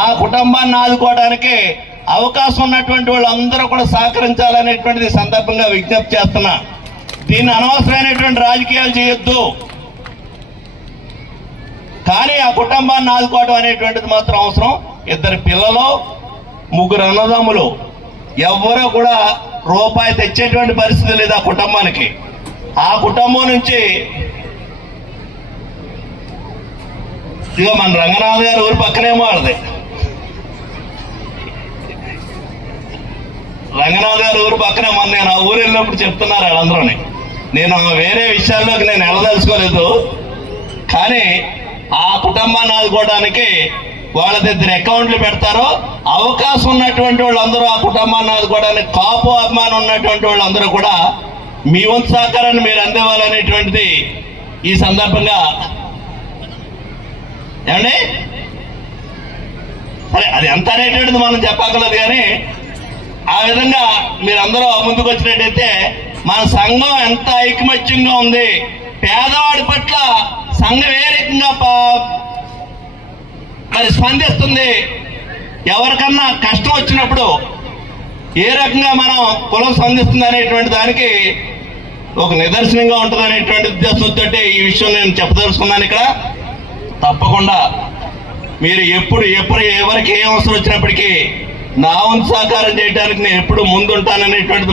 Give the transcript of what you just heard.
ఆ కుటుంబాన్ని ఆదుకోవడానికి అవకాశం ఉన్నటువంటి వాళ్ళందరూ కూడా సహకరించాలనేటువంటిది సందర్భంగా విజ్ఞప్తి చేస్తున్నా. దీన్ని అనవసరమైనటువంటి రాజకీయాలు చేయొద్దు, కానీ ఆ కుటుంబాన్ని ఆదుకోవడం అనేటువంటిది మాత్రం అవసరం. 2 పిల్లలు, 3 అన్నదమ్ములు, ఎవ్వరూ కూడా రూపాయి తెచ్చేటువంటి పరిస్థితి లేదు ఆ కుటుంబానికి. ఆ కుటుంబం నుంచి ఇక మన రంగనాథ్ గారి ఊరు పక్కనేమో వాళ్ళది, రంగనాథ్ గారి ఊరు పక్కనే. మొన్న నేను ఆ ఊరు వెళ్ళినప్పుడు చెప్తున్నారు వాళ్ళందరూని. నేను వేరే విషయాల్లోకి నేను వెళ్ళదలుచుకోలేదు, కానీ ఆ కుటుంబాన్ని ఆదుకోవడానికి వాళ్ళ దగ్గర అకౌంట్లు పెడతారో అవకాశం ఉన్నటువంటి వాళ్ళందరూ ఆ కుటుంబాన్ని ఆదుకోవడానికి, కాపు అభిమానం ఉన్నటువంటి వాళ్ళందరూ కూడా మీ వంతు సహకారాన్ని మీరు అందివ్వాలనేటువంటిది ఈ సందర్భంగా. ఏమండి, సరే అది ఎంత అనేటువంటిది మనం చెప్పక్కర్లేదు, కానీ ఆ విధంగా మీరందరూ ముందుకు వచ్చినట్టయితే మన సంఘం ఎంత ఐకమత్యంగా ఉంది. పేదవాడి పట్ల సంఘం ఏ రకంగా మరి స్పందిస్తుంది, ఎవరికన్నా కష్టం వచ్చినప్పుడు ఏ రకంగా మనం కులం స్పందిస్తుంది అనేటువంటి దానికి ఒక నిదర్శనంగా ఉంటుంది అనేటువంటి ఉద్దేశంతో ఈ విషయం నేను చెప్పదలుచుకున్నాను. ఇక్కడ తప్పకుండా మీరు ఎప్పుడు ఎవరికి ఏ అవసరం వచ్చినప్పటికీ నా వంతు సహకారం చేయడానికి నేను ఎప్పుడు ముందుంటాననేటువంటిది